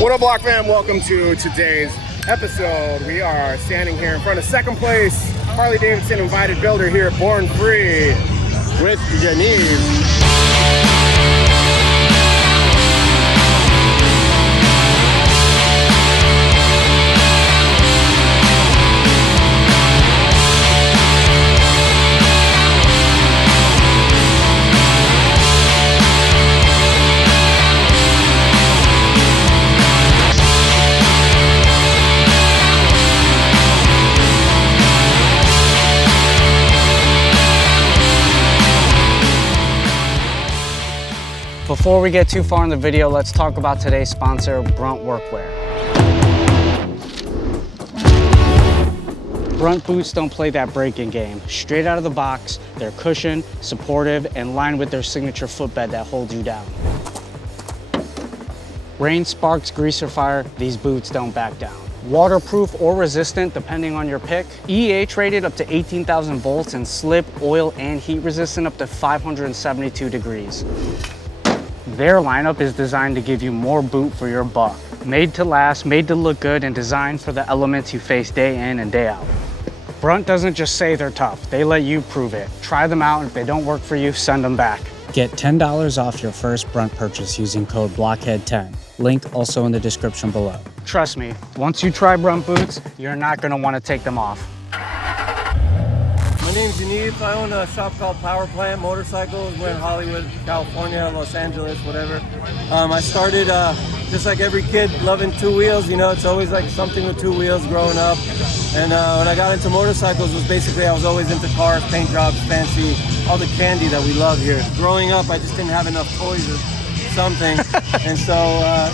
What up, Block fam? Welcome to today's episode. We are standing here in front of second place Harley Davidson invited builder here at Born Free with Yaniv. Before we get too far in the video, let's talk about today's sponsor, Brunt Workwear. Brunt boots don't play that breaking game. Straight out of the box, they're cushioned, supportive, and lined with their signature footbed that holds you down. Rain, sparks, grease, or fire, these boots don't back down. Waterproof or resistant, depending on your pick. EH rated up to 18,000 volts and slip, oil, and heat resistant up to 572 degrees. Their lineup is designed to give you more boot for your buck. Made to last, made to look good, and designed for the elements you face day in and day out. Brunt doesn't just say they're tough, they let you prove it. Try them out, and if they don't work for you, send them back. Get $10 off your first Brunt purchase using code Blockhead10. Link also in the description below. Trust me, once you try Brunt boots, you're not gonna wanna take them off. My name's Yaniv. I own a shop called Power Plant Motorcycles. We're in Hollywood, California, Los Angeles, whatever. I started just like every kid loving two wheels. You know, it's always like something with two wheels growing up. And when I got into motorcycles, was basically I was always into cars, paint jobs, fancy, all the candy that we love here. Growing up, I just didn't have enough toys or something. And so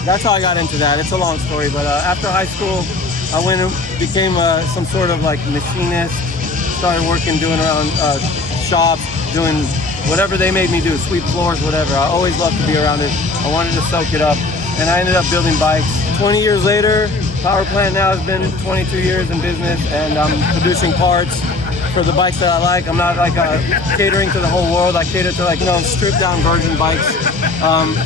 that's how I got into that. It's a long story, but after high school, I went and became some sort of like machinist. Started working, doing around shops, doing whatever they made me do, sweep floors, whatever. I always loved to be around it. I wanted to soak it up, and I ended up building bikes. 20 years later, Power Plant now has been 22 years in business, and I'm producing parts for the bikes that I like. I'm not like catering to the whole world. I cater to like, you know, stripped down version bikes.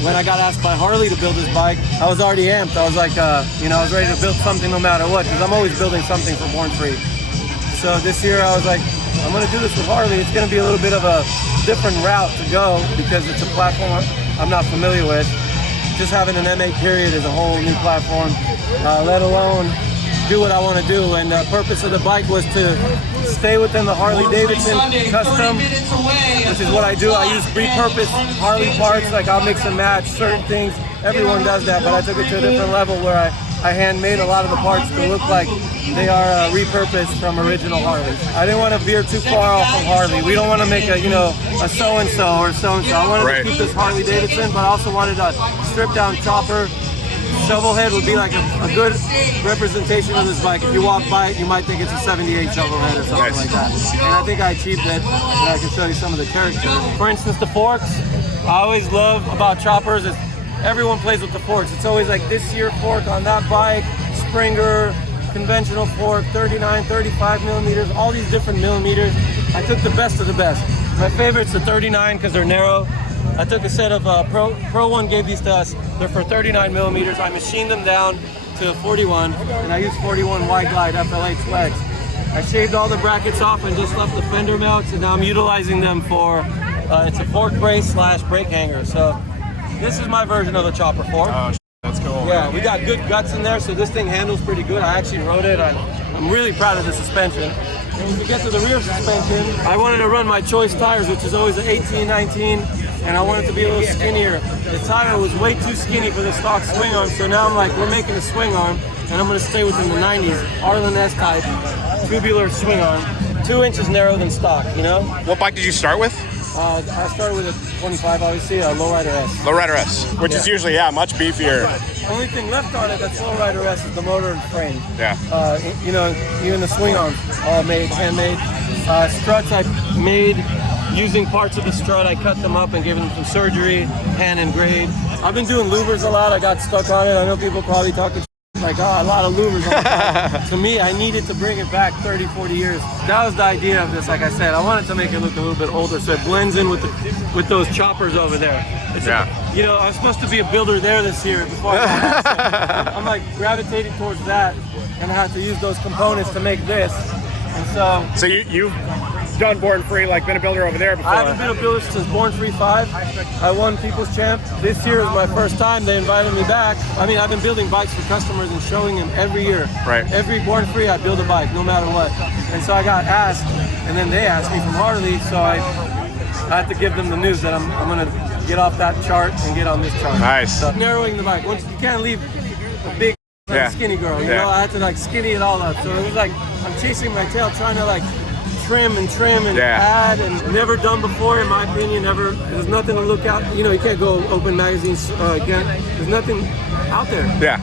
When I got asked by Harley to build this bike, I was already amped. I was like, you know, I was ready to build something no matter what, because I'm always building something for Born Free. So this year I was like, I'm gonna do this with Harley. It's gonna be a little bit of a different route to go because it's a platform I'm not familiar with. Just having an M8 period is a whole new platform, let alone do what I wanna do. And the purpose of the bike was to stay within the Harley Davidson custom, which is what I do. I use repurposed Harley parts, like I'll mix and match certain things. Everyone does that, but I took it to a different level where I handmade a lot of the parts to look like they are repurposed from original Harleys. I didn't want to veer too far off of Harley. We don't want to make a, you know, a so-and-so or so-and-so. I wanted to keep this Harley Davidson, but I also wanted a stripped down chopper. Shovel head would be like a good representation of this bike. If you walk by it, you might think it's a 78 shovel head or something like that. And I think I achieved it, and I can show you some of the characters. For instance, the forks. I always love about choppers is everyone plays with the forks. It's always like this year fork on that bike, Springer, conventional fork, 39, 35 millimeters, all these different millimeters. I took the best of the best. My favorite's the 39 because they're narrow. I took a set of Pro One gave these to us. They're for 39 millimeters. I machined them down to 41, and I used 41 wide glide FLH legs. I shaved all the brackets off and just left the fender mounts, and now I'm utilizing them for, it's a fork brace / brake hanger. So this is my version of the chopper fork. Oh, that's cool. Yeah, we got good guts in there, so this thing handles pretty good. I actually rode it. I'm really proud of the suspension. And when we get to the rear suspension, I wanted to run my choice tires, which is always an 18, 19, and I wanted to be a little skinnier. The tire was way too skinny for the stock swing arm, so now I'm like, we're making a swing arm, and I'm gonna stay within the 90s. Arlen S type, tubular swing arm, 2 inches narrower than stock, you know? What bike did you start with? I started with a 25, obviously, a Lowrider S. Lowrider S, which is usually, much beefier. Right. Only thing left on it that's Lowrider S is the motor and frame. Yeah. You know, even the swing arms, all made, handmade. Struts I made using parts of the strut. I cut them up and gave them some surgery, hand engraved. I've been doing louvers a lot. I got stuck on it. I know people probably talking like, oh, a lot of louvers on the To me, I needed to bring it back 30, 40 years. That was the idea of this, like I said. I wanted to make it look a little bit older so it blends in with those choppers over there. You know, I was supposed to be a builder there this year before I like gravitated towards that, and I had to use those components to make this. And so you've done Born Free, like been a builder over there before? I haven't been a builder since Born Free 5. I won People's Champ. This year is my first time. They invited me back. I mean, I've been building bikes for customers and showing them every year. Right. Every Born Free, I build a bike, no matter what. And so I got asked, and then they asked me from Harley, so I had to give them the news that I'm gonna get off that chart and get on this chart. Nice. So narrowing the bike. Once you can't leave a big skinny girl, you know, I had to like skinny it all up. So it was like I'm chasing my tail, trying to like trim and add, and never done before, in my opinion. Never. There's nothing to look out. You know, you can't go open magazines again. There's nothing out there. Yeah.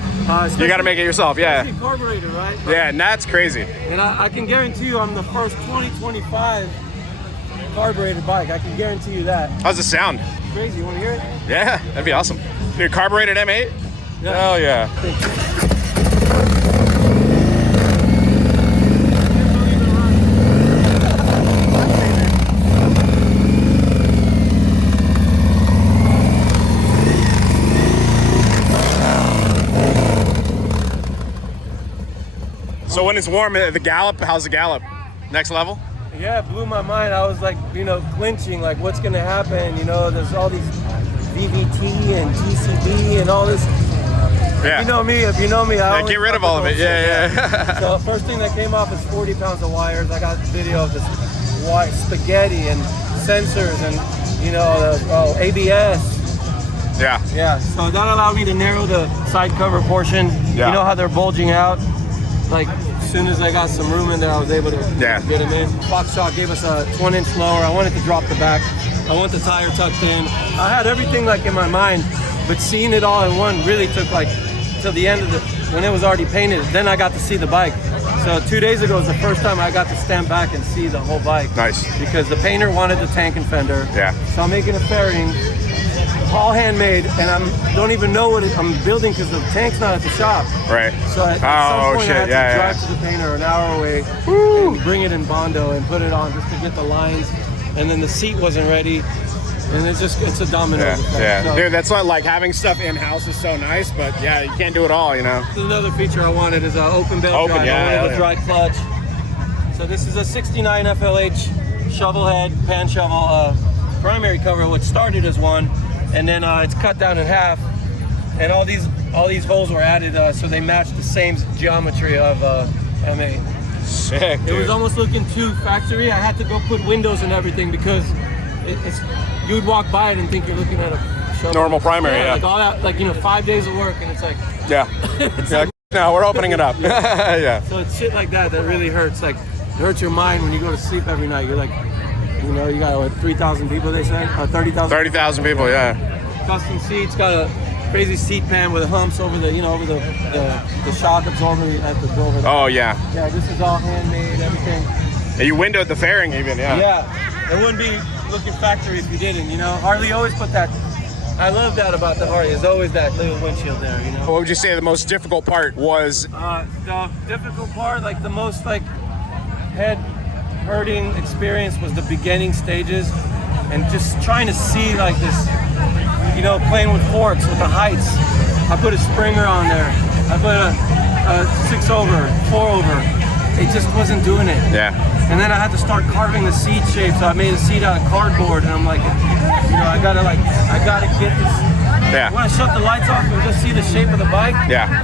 You got to make it yourself. Yeah. Carburetor, right? Yeah, and that's crazy. And I can guarantee you, I'm the first 2025 carbureted bike. I can guarantee you that. How's it sound? Crazy. You want to hear it? Yeah, that'd be awesome. Dude, carbureted M8? Yeah. Hell yeah. So when it's warm, the gallop, how's the gallop? Next level? Yeah, it blew my mind. I was like, you know, clinching, like what's gonna happen? You know, there's all these VVT and TCB and all this. Yeah. You know me, if you know me, I get rid of all of it. Yeah. So first thing that came off is 40 pounds of wires. I got video of this white spaghetti and sensors and, you know, ABS. Yeah. Yeah, so that allowed me to narrow the side cover portion. Yeah. You know how they're bulging out? Like, as soon as I got some room in there, I was able to get them in. Foxshot gave us a 1-inch lower. I wanted to drop the back. I want the tire tucked in. I had everything like in my mind, but seeing it all in one really took like till the end of the, when it was already painted, then I got to see the bike. So 2 days ago was the first time I got to stand back and see the whole bike. Nice. Because the painter wanted the tank and fender. Yeah. So I'm making a fairing, all handmade, and I don't even know what I'm building because the tank's not at the shop. Right. So at some point I had to drive to the painter an hour away and bring it in Bondo and put it on just to get the lines. And then the seat wasn't ready. And it's a domino effect. Yeah, So, dude, that's like having stuff in-house is so nice, but yeah, you can't do it all, you know. another feature I wanted is an open belt drive. I wanted a dry clutch. So this is a 69 FLH shovel head, pan shovel, primary cover, which started as one. And then it's cut down in half, and all these holes were added so they match the same geometry of M8. Sick, dude. It was almost looking too factory. I had to go put windows and everything because you'd walk by it and think you're looking at a shovel. Normal primary, yeah. Like all that, like 5 days of work, and it's like Yeah. No, we're opening it up. Yeah. So it's shit like that really hurts. Like it hurts your mind when you go to sleep every night. You're like, you know, you got 3,000 people, they said? 30,000? 30,000 people, yeah. Custom seats, got a crazy seat pan with humps over the, over the shock absorber at the door. Oh, yeah. Yeah, this is all handmade, everything. And you windowed the fairing even, yeah. Yeah, it wouldn't be looking factory if you didn't, you know? Harley always put that. I love that about the Harley. There's always that little windshield there, you know? What would you say the most difficult part was? The difficult part, like the most head hurting experience was the beginning stages and just trying to see like this, you know, playing with forks with the heights. I put a Springer on there. I put a 6-over, 4-over. It just wasn't doing it. Yeah. And then I had to start carving the seat shape. So I made a seat out of cardboard, and I'm like, you know, I gotta get this. Yeah. When I shut the lights off, you'll just see the shape of the bike. Yeah.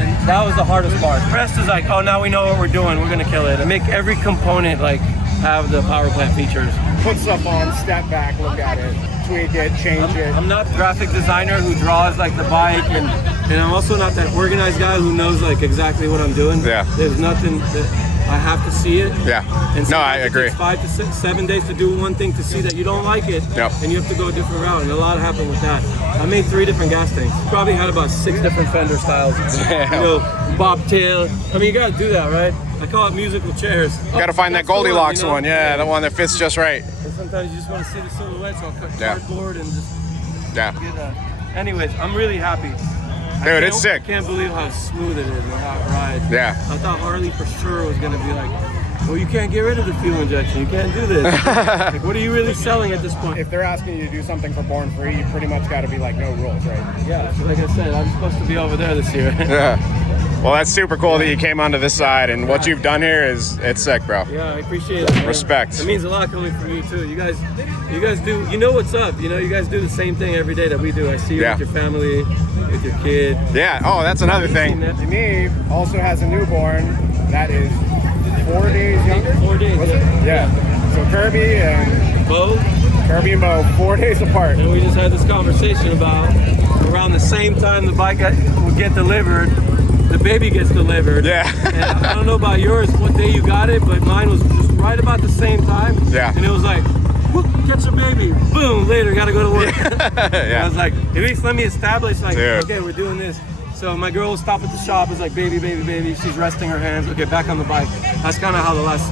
And that was the hardest part. The rest is like, oh, now we know what we're doing. We're gonna kill it. And make every component like have the power plant features. Put stuff on, step back, look at it, tweak it, change it. I'm not a graphic designer who draws like the bike, and I'm also not that organized guy who knows like exactly what I'm doing. Yeah. There's nothing that I have to see it. Yeah. And no, I agree. It takes 5 to 7 days to do one thing to see that you don't like it. Yep. And you have to go a different route, and a lot happened with that. I made 3 different gas tanks. Probably had about 6 different fender styles. Damn. You know, bobtail. I mean, you gotta do that, right? I call it musical chairs. Gotta find that Goldilocks one, Yeah, the one that fits just right. And sometimes you just want to see the silhouette, so I'll cut cardboard and just Yeah. get anyways, I'm really happy. Dude, it's sick. I can't believe how smooth it is and how it rides. Yeah. I thought Harley for sure was gonna be like well, you can't get rid of the fuel injection. You can't do this. Like, what are you really selling at this point? If they're asking you to do something for Born Free, you pretty much got to be like, no rules, right? Yeah, so like I said, I'm supposed to be over there this year. Yeah. Well, that's super cool that you came onto this side, and what you've done here it's sick, bro. Yeah, I appreciate it, man. Respect. It means a lot coming from you too. You guys do, you know what's up. You know, you guys do the same thing every day that we do. I see you with your family, with your kid. Yeah. Oh, that's another thing. Yaniv also has a newborn that is 4 days younger. 4 days. Was it? Yeah. So Kirby and Mo, 4 days apart. And we just had this conversation about around the same time the bike would get delivered. The baby gets delivered. Yeah. And I don't know about yours, what day you got it, but mine was just right about the same time. Yeah. And it was like, whoop, catch a baby. Boom, later, gotta go to work. Yeah. I was like, at least let me establish, like, Dude. okay, we're doing this. So my girl will stop at the shop, it's like, baby, baby, baby. She's resting her hands. Okay, back on the bike. That's kind of how the last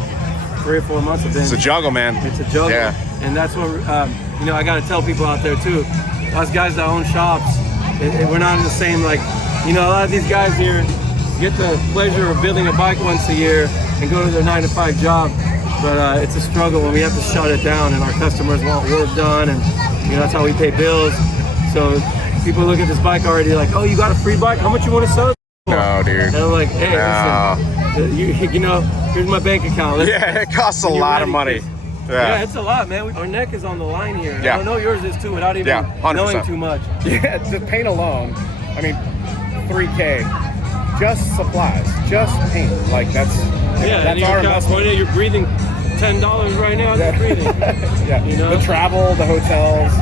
3 or 4 months have been. It's a juggle, man. It's a juggle. Yeah. And that's what, you know, I gotta tell people out there too. Us guys that own shops, we're not in the same, like, you know, a lot of these guys here get the pleasure of building a bike once a year and go to their 9-to-5 job, but it's a struggle when we have to shut it down and our customers want work done, and you know that's how we pay bills. So people look at this bike already like, oh, you got a free bike? How much you want to sell it for? No, dude. And I'm like, hey, listen, you know, here's my bank account. Yeah, it costs a lot of money. Yeah, it's a lot, man. Our neck is on the line here. Yeah. I know yours is too, without even knowing too much. Yeah, the paint alone, I mean, $3K. Just supplies, just paint. Like that's that's our California. You're breathing $10 right now. Just breathing. Yeah, you know? The travel, the hotels,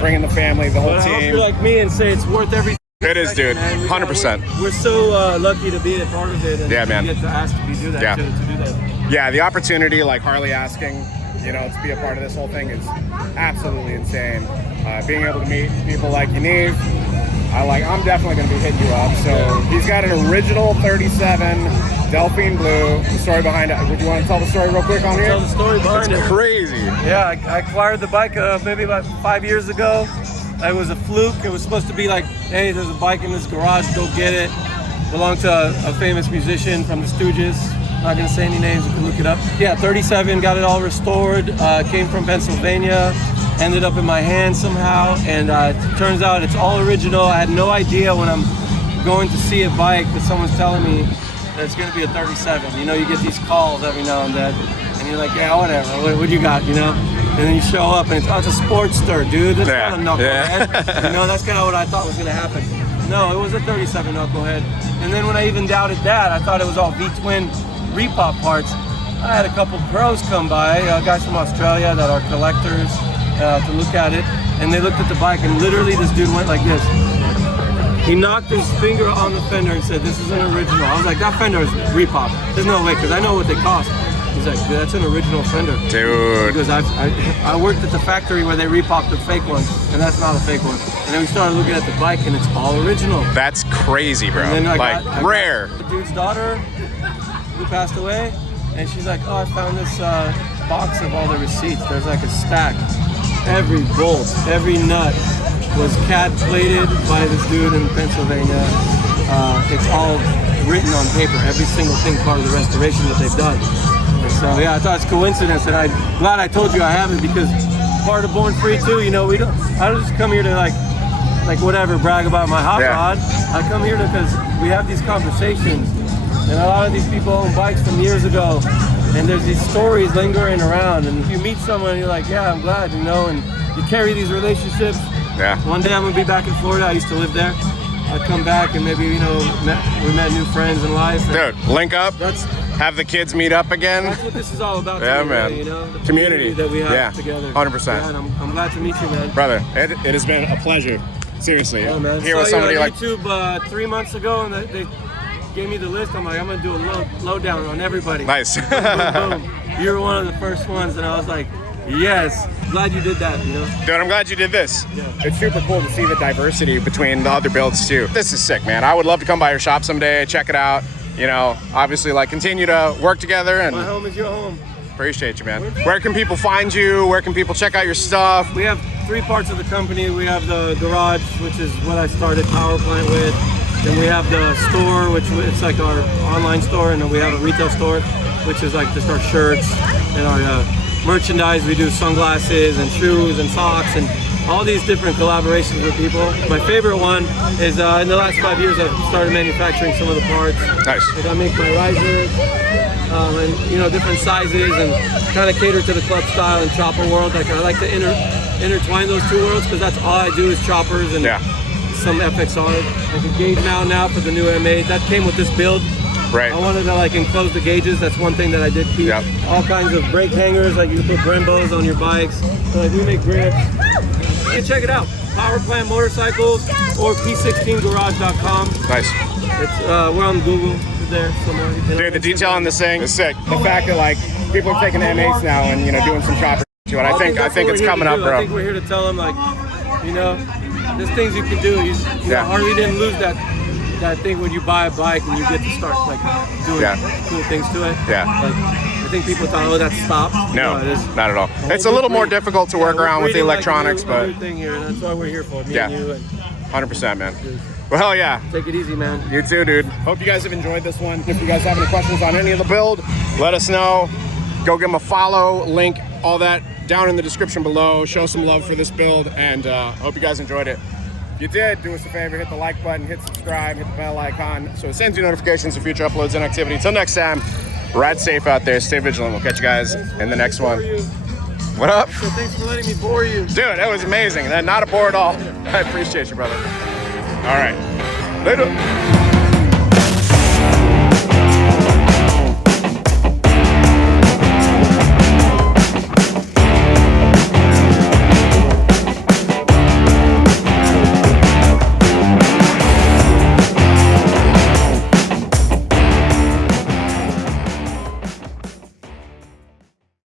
bringing the family, the whole but team. I hope you're like me and say it's worth everything. It is, dude. 100%. We're so lucky to be a part of it, and man. get to ask to do that. To do that. Yeah, the opportunity, like Harley asking, you know, to be a part of this whole thing is absolutely insane. Being able to meet people like Yaniv, I'm definitely going to be hitting you up. So he's got an original 37 Delphine Blue. The story behind it. Would you want to tell the story real quick on here? Tell the story behind it. It's crazy. Yeah, I acquired the bike maybe about 5 years ago. It was a fluke. It was supposed to be like, hey, there's a bike in this garage, go get it. Belonged to a famous musician from the Stooges. Not going to say any names, you can look it up. Yeah, 37, got it all restored. Came from Pennsylvania. Ended up in my hand somehow, and it turns out it's all original. I had no idea when I'm going to see a bike that someone's telling me that it's going to be a 37. You know, you get these calls every now and then, and you're like, yeah, whatever, what you got, you know? And then you show up, and it's a Sportster, dude. That's not a knucklehead. You know, that's kind of what I thought was going to happen. No, it was a 37 knucklehead. And then when I even doubted that, I thought it was all V-twin repop parts. I had a couple pros come by, guys from Australia that are collectors, to look at it, and they looked at the bike, and literally this dude went like this. He knocked his finger on the fender and said, this is an original. I was like, that fender is repop. There's no way, because I know what they cost. He's like, that's an original fender. Dude. Because I worked at the factory where they repop the fake ones, and that's not a fake one. And then we started looking at the bike, and it's all original. That's crazy, bro. And then I rare. The dude's daughter, who passed away, and she's like, oh, I found this box of all the receipts. There's like a stack. Every bolt, every nut was CAD plated by this dude in Pennsylvania. It's all written on paper, every single thing part of the restoration that they've done. And so yeah, I thought it's coincidence, and I'm glad I told you I have it, because part of Born Free too, you know, I don't just come here to like whatever, brag about my hot rod. I come here because we have these conversations, and a lot of these people own bikes from years ago. And there's these stories lingering around, and you meet someone and you're like, yeah, I'm glad, you know, and you carry these relationships. Yeah. One day I'm gonna be back in Florida. I used to live there. I'd come back and maybe, you know, we met new friends in life. Dude, link up, have the kids meet up again. That's what this is all about. Yeah, me, man. You know, the community that we have together. 100%. Yeah, and I'm glad to meet you, man. Brother, it has been a pleasure. Seriously. Yeah, man. Here with somebody on like YouTube 3 months ago, and they gave me the list. I'm like, I'm gonna do a lowdown on everybody. Nice. Boom, boom, boom. You were one of the first ones, and I was like, yes, glad you did that, you know? Dude, I'm glad you did this. Yeah. It's super cool to see the diversity between the other builds too. This is sick, man. I would love to come by your shop someday, check it out. You know, obviously like continue to work together, and my home is your home. Appreciate you, man. Where can people find you? Where can people check out your stuff? We have 3 parts of the company. We have the garage, which is what I started Power Plant with. Then we have the store, which it's like our online store, and then we have a retail store. which is like just our shirts and our merchandise. We do sunglasses and shoes and socks and all these different collaborations with people. My favorite one is in the last 5 years I've started manufacturing some of the parts. Nice. Like I make my risers and you know, different sizes and kind of cater to the club style and chopper world. Like I like to intertwine those two worlds because that's all I do is choppers and some FXR. Like a gauge mount now for the new M8 that came with this build. Right. I wanted to like enclose the gauges. That's one thing that I did keep. All kinds of brake hangers, like you can put Brembos on your bikes. So like we make grips. You can check it out. Power Plant Motorcycles or p16garage.com. Nice. It's we're on Google there somewhere. Dude, the detail on this thing is sick. The fact that like people are taking M8s now and you know doing some chopper shit, and I think it's coming up, bro. I think we're here to tell them like, you know, there's things you can do. You know, Harley didn't lose that thing when you buy a bike and you get to start like doing cool things to it. Yeah. Like, I think people thought, oh, that's stopped. No, it is not at all. It's a little more difficult to work around with the electronics, like a but new thing here, and that's why we're here for. Me and you. And 100%, man. Well, hell yeah. Take it easy, man. You too, dude. Hope you guys have enjoyed this one. If you guys have any questions on any of the build, let us know. Go give them a follow, link, all that down in the description below. Show some love for this build, and hope you guys enjoyed it. If you did, do us a favor, hit the like button, hit subscribe, hit the bell icon so it sends you notifications of future uploads and activity. Until next time, ride safe out there, stay vigilant. We'll catch you guys in the next one. What up? So thanks for letting me bore you. Dude, that was amazing. Not a bore at all. I appreciate you, brother. All right. Later.